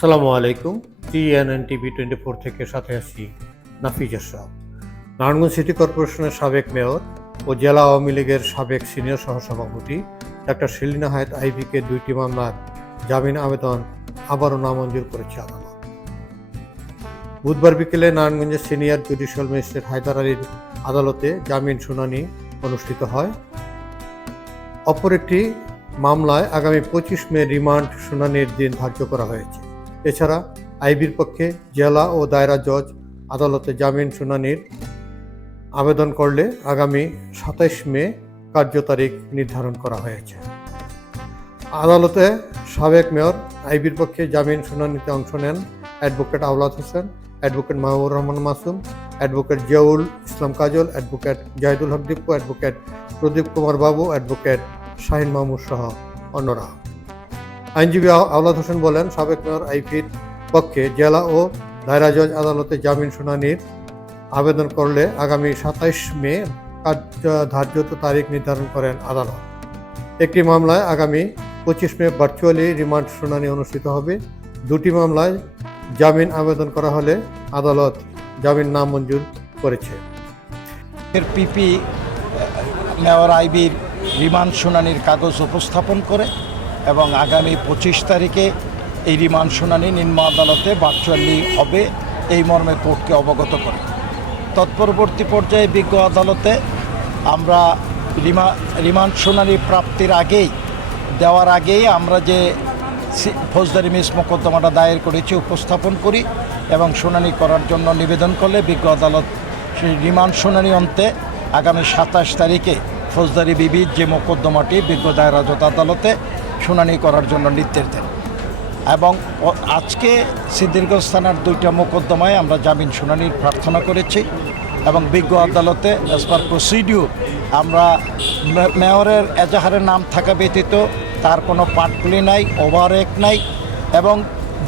সালামু আলাইকুম TNN TV twenty four থেকে সাথে আছি নাফিজ আশরাফ। নারায়ণগঞ্জ সিটি কর্পোরেশনের সাবেক মেয়র ও জেলা আওয়ামী লীগের সাবেক সিনিয়র সহসভাপতি ডাক্তার শিলিনা হায়াত আইভিকে দুইটি মামলার জামিন আবেদন আবারও নামঞ্জুর করেছে আদালত। বুধবার বিকেলে নারায়ণগঞ্জের সিনিয়র জুডিশিয়াল ম্যাজিস্ট্রেট হায়দার আলীর আদালতে জামিন শুনানি অনুষ্ঠিত হয়। অপর একটি মামলায় আগামী পঁচিশ মে রিমান্ড শুনানির দিন ধার্য করা হয়েছে। এছাড়া আইবির পক্ষে জেলা ও দায়রা জজ আদালতে জামিন শুনানির আবেদন করলে আগামী সাতাইশ মে কার্য তারিখ নির্ধারণ করা হয়েছে। আদালতে সাবেক মেয়র আইবির পক্ষে জামিন শুনানিতে অংশ নেন advocate Awlad Hossain, advocate Mahbur Rahman Masum, advocate Ziaul Islam Kajal, advocate Jahidul Haque advocate Pradip Kumar Babu, advocate Shahin Mahmud সহ অন্যরা। আইনজীবী আও- আওলাদ হোসেন বলেন, সাবেক মেয়র আইপির পক্ষে জেলা ও দায়রা জজ আদালতে জামিন শুনানির আবেদন করলে আগামী সাতাইশ মে ধার্যত তারিখ নির্ধারণ করেন আদালত। একটি মামলায় আগামী পঁচিশ মে ভার্চুয়ালি রিমান্ড শুনানি অনুষ্ঠিত হবে। দুটি মামলায় জামিন আবেদন করা হলে আদালত জামিন নামঞ্জুর করেছে। এর পিপি মেয়র আইবির রিমান্ড শুনানির কাগজ উপস্থাপন করে এবং আগামী পঁচিশ তারিখে এই রিমান্ড শুনানি নিম্ন আদালতে ভার্চুয়ালি হবে, এই মর্মে কোর্টকে অবগত করে। তৎপরবর্তী পর্যায়ে বিজ্ঞ আদালতে আমরা রিমা, রিমান্ড শুনানি প্রাপ্তির আগেই, দেওয়ার আগেই আমরা যে ফৌজদারি মিস মোকদ্দমাটা দায়ের করেছি, উপস্থাপন করি এবং শুনানি করার জন্য নিবেদন করলে বিজ্ঞ আদালত সেই রিমান্ড শুনানি অন্তে আগামী সাতাশ তারিখে ফৌজদারি বিবিধ যে মোকদ্দমাটি বিজ্ঞ দায়রাজত আদালতে শুনানি করার জন্য নির্দেশ দেন। এবং আজকে সিদ্দিরগঞ্জ থানার দুইটা মোকদ্দমায় আমরা জামিন শুনানির প্রার্থনা করেছি এবং বিজ্ঞ আদালতে অ্যাজ পার প্রসিডিউর আমরা মেয়রের এজাহারের নাম থাকা ব্যতীত তার কোনো পাটকুলি নাই ওভারএক নাই এবং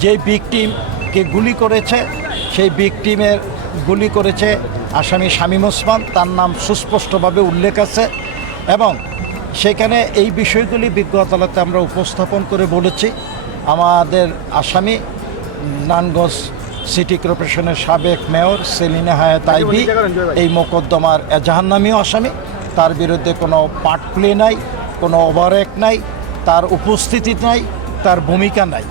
যে বিকটিমকে গুলি করেছে, সেই বিকটিমের গুলি করেছে আসামি শামীম ওসমান। তার নাম সুস্পষ্টভাবে উল্লেখ আছে এবং সেখানে এই বিষয়গুলি বিজ্ঞ আদালতে আমরা উপস্থাপন করে বলেছি। আমাদের আসামি নানগঞ্জ সিটি কর্পোরেশনের সাবেক মেয়র সেলিনা হায়াত আইবি এই মোকদ্দমার এজাহান্নামীয় আসামি। তার বিরুদ্ধে কোনো পাটপ্লে নাই কোনো ওভারঅ্যাক নাই তার উপস্থিতি নাই তার ভূমিকা নাই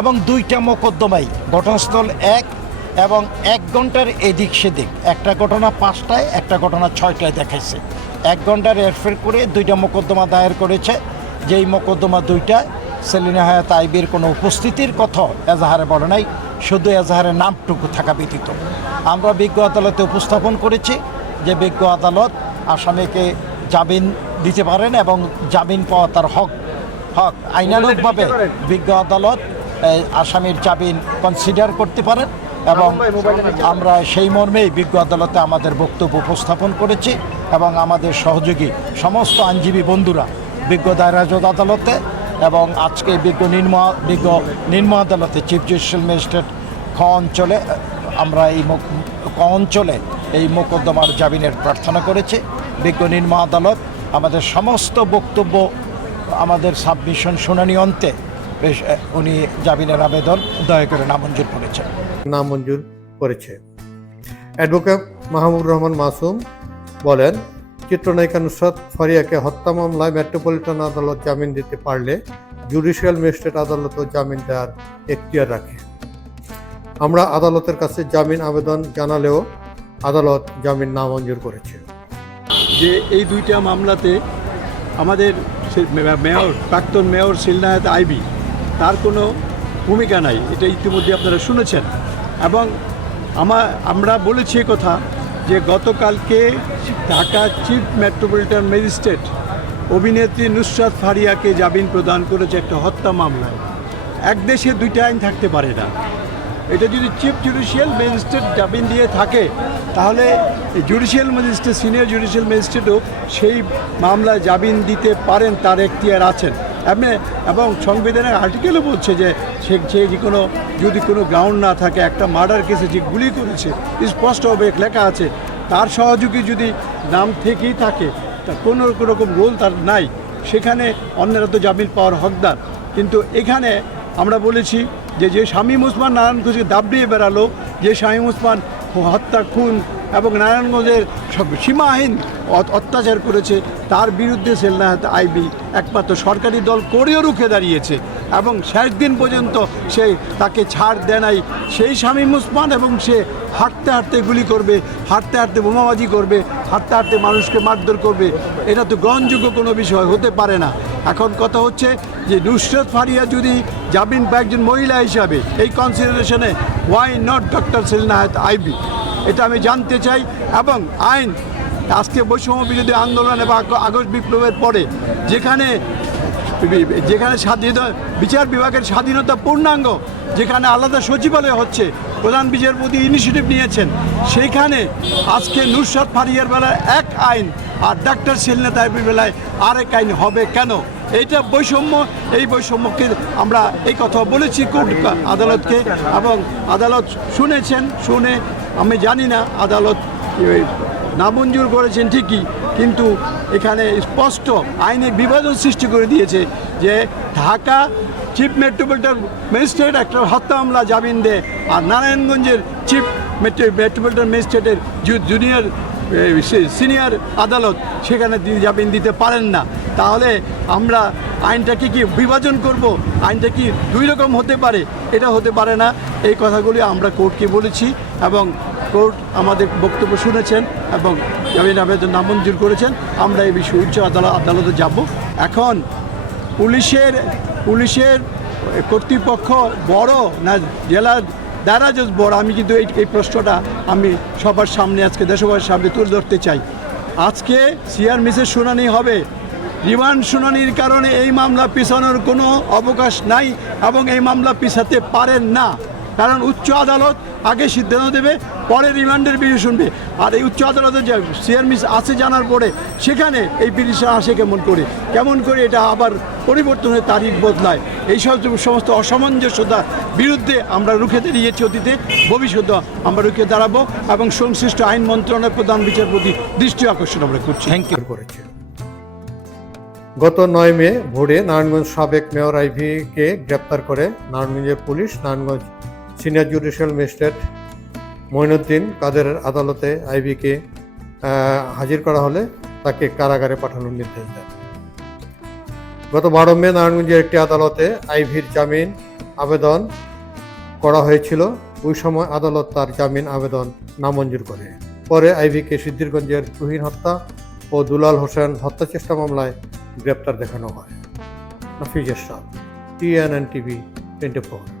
এবং দুইটা মোকদ্দমাই ঘটনাস্থল এক এবং এক ঘণ্টার এদিক সেদিক। একটা ঘটনা পাঁচটায় একটা ঘটনা ছয়টায় দেখাইছে। এক ঘণ্টার এরফের করে দুইটা মোকদ্দমা দায়ের করেছে। যেই মোকদ্দমা দুইটা সেলিনা হায়াত আইবির কোনো উপস্থিতির কথা এজাহারে বলে নাই শুধু এজাহারের নামটুকু থাকা ব্যতীত। আমরা বিজ্ঞ আদালতে উপস্থাপন করেছি যে বিজ্ঞ আদালত আসামিকে জামিন দিতে পারেন এবং জামিন পাওয়া তার হক। হক আইনানুগভাবে বিজ্ঞ আদালত আসামির জামিন কনসিডার করতে পারেন। এবং আমরা সেই মর্মেই বিজ্ঞ আদালতে আমাদের বক্তব্য উপস্থাপন করেছি এবং আমাদের সহযোগী সমস্ত আইনজীবী বন্ধুরা বিজ্ঞ দায়রাজত আদালতে এবং আজকে বিজ্ঞ নিম্ন বিজ্ঞ নিম্ন আদালতে চিফ জুডিশিয়াল ম্যাজিস্ট্রেট খ অঞ্চলে, আমরা এই ক অঞ্চলে এই মোকদ্দমার জামিনের প্রার্থনা করেছি। বিজ্ঞ নিম্ন আদালত আমাদের সমস্ত বক্তব্য, আমাদের সাবমিশন শুনানি অন্তে বেশ উনি জামিনের আবেদন দয়া করে নামঞ্জুর করেছেন। নামঞ্জুর করেছে। অ্যাডভোকেট মাহমুদ রহমান মাসুম বলেন চিত্রনায়িকা নুসরাত ফারিয়াকে হত্যা মামলায় মেট্রোপলিটন আদালত জামিন দিতে পারলে জুডিশিয়াল ম্যাজিস্ট্রেট আদালতও জামিন দেওয়ার এখতিয়ার রাখে। আমরা আদালতের কাছে জামিন আবেদন জানালেও আদালত জামিন নামঞ্জুর করেছে। যে এই দুইটা মামলাতে আমাদের মেয়র প্রাক্তন মেয়র শিলনায়ত আইবি তার কোনো ভূমিকা নাই, এটা ইতিমধ্যে আপনারা শুনেছেন। এবং আমা, আমরা বলেছি কথা যে গতকালকে ঢাকা চিফ মেট্রোপলিটন ম্যাজিস্ট্রেট অভিনেত্রী নুসরাত ফারিয়াকে জামিন প্রদান করেছে একটা হত্যা মামলায়। এক দেশে দুইটা আইন থাকতে পারে না। এটা যদি চিফ জুডিশিয়াল ম্যাজিস্ট্রেট জামিন দিয়ে থাকে, তাহলে জুডিশিয়াল ম্যাজিস্ট্রেট, সিনিয়র জুডিশিয়াল ম্যাজিস্ট্রেটও সেই মামলায় জামিন দিতে পারেন, তার এখতিয়ার আছেন। এমনি এবং সংবিধানের আর্টিকেলও বলছে যে সে যে কোনো, যদি কোনো গ্রাউন্ড না থাকে, একটা মার্ডার কেসে যে গুলি করেছে, স্পষ্টভাবে লেখা আছে, তার সহযোগী যদি নাম থেকেই থাকে, তা কোনো রকম রোল তার নাই। সেখানে অন্যরা তো জামিন পাওয়ার হকদার। কিন্তু এখানে আমরা বলেছি যে যে শামীম ওসমান নারায়ণগঞ্জকে দাবড়িয়ে বেড়ালো, যে শামীম ওসমান হত্যা খুন এবং নারায়ণগঞ্জের সব সীমাহীন অত্যাচার করেছে, তার বিরুদ্ধে সেলনাহাত আইবি একমাত্র সরকারি দল করেও রুখে দাঁড়িয়েছে। এবং শেষ দিন পর্যন্ত সে তাকে ছাড় দেয় নাই। সেই শামীম ওসমান এবং সে হাঁটতে হাঁটতে গুলি করবে, হাঁটতে হাঁটতে বোমাবাজি করবে, হাঁটতে হাঁটতে মানুষকে মারধর করবে। এটা তো গ্রহণযোগ্য কোনো বিষয় হতে পারে না। এখন কথা হচ্ছে যে নুসরত ফারিয়া যদি জামিন বা একজন মহিলা হিসাবে, এই কনসিডারেশনে ওয়াই নট ডক্টর সেলনাহাত আইবি? এটা আমি জানতে চাই এবং আইন, আজকে বৈষম্য বিরোধী আন্দোলন এবং আগ- আগস্ট বিপ্লবের পরে যেখানে যেখানে স্বাধীনতা, বিচার বিভাগের স্বাধীনতা পূর্ণাঙ্গ, যেখানে আলাদা সচিবালয় হচ্ছে, প্রধান বিচারপতি ইনিশিয়েটিভ নিয়েছেন, সেইখানে আজকে নুসরাত ফারিয়ার বেলায় এক আইন আর ডাক্তার সেলনা তাইবের বেলায় আরেক আইন হবে কেন? এইটা বৈষম্য, এই বৈষম্যকে আমরা এই কথা বলেছি কোর্ট আদালতকে এবং আদালত শুনেছেন, শুনে আমি জানি না আদালত নামঞ্জুর করেছেন ঠিকই, কিন্তু এখানে স্পষ্ট আইনে বিভাজন সৃষ্টি করে দিয়েছে যে ঢাকা চিফ মেট্রোপলিটন ম্যাজিস্ট্রেট একটা হত্যা মামলা জামিন দেয় আর নারায়ণগঞ্জের চিফ মেট্রো মেট্রোপলিটন ম্যাজিস্ট্রেটের জুনিয়র সিনিয়র আদালত সেখানে জামিন দিতে পারেন না। তাহলে আমরা আইনটাকে কি বিভাজন করব? আইনটা কি দুই রকম হতে পারে? এটা হতে পারে না। এই কথাগুলি আমরা কোর্টকে বলেছি। এবং কোর্ট আমাদের বক্তব্য শুনেছেন এবং জামিন আবেদন নামঞ্জুর করেছেন। আমরা এই বিষয়ে উচ্চ আদালত আদালতে যাব। এখন পুলিশের পুলিশের কর্তৃপক্ষ বড় না জেলা দ্বারা যে বড়, আমি কিন্তু এই এই প্রশ্নটা আমি সবার সামনে আজকে দেশবাসীর সামনে তুলে ধরতে চাই। আজকে সিআর মিসের শুনানি হবে। রিমান্ড শুনানির কারণে এই মামলা পিছানোর কোনো অবকাশ নাই এবং এই মামলা পিছাতে পারেন না। কারণ উচ্চ আদালত আগে সিদ্ধান্ত দেবে পরে রিমান্ডের বিষয় শুনবে। আর এই উচ্চ আদালতে যে সিআরমিস আছে জানার পরে সেখানে এই পিটিশন আসে কেমন করে? কেমন করে এটা আবার পরিবর্তনের তারিখ বদলায়? এই সব সমস্ত অসামঞ্জস্যতার বিরুদ্ধে আমরা রুখে দাঁড়িয়েছি অতীতে। ভবিষ্যতে আমরা রুখে দাঁড়াবো এবং সংশ্লিষ্ট আইন মন্ত্রণালয়ের প্রধান বিচারপতি দৃষ্টি আকর্ষণ আমরা করছি। থ্যাংক ইউ করেছে। গত নয় মে ভোরে নারায়ণগঞ্জ সাবেক মেয়র আইভিকে গ্রেপ্তার করে নারায়ণগঞ্জের police Narayanganj senior judicial magistrate Moinuddin কাদেরের আদালতে আইভিকে আহ, হাজির করা হলে তাকে কারাগারে পাঠানোর নির্দেশ দেন। গত বারো মে নারায়ণগঞ্জের একটি আদালতে আইভির জামিন আবেদন করা হয়েছিল। ওই সময় আদালত তার জামিন আবেদন নামঞ্জুর করে। পরে আইভিকে সিদ্ধিরগঞ্জের তুহিন হত্যা ও দুলাল হোসেন হত্যা চেষ্টা মামলায় গ্রেপ্তার দেখানো হয়। Nafiz Islam TNN TV twenty four.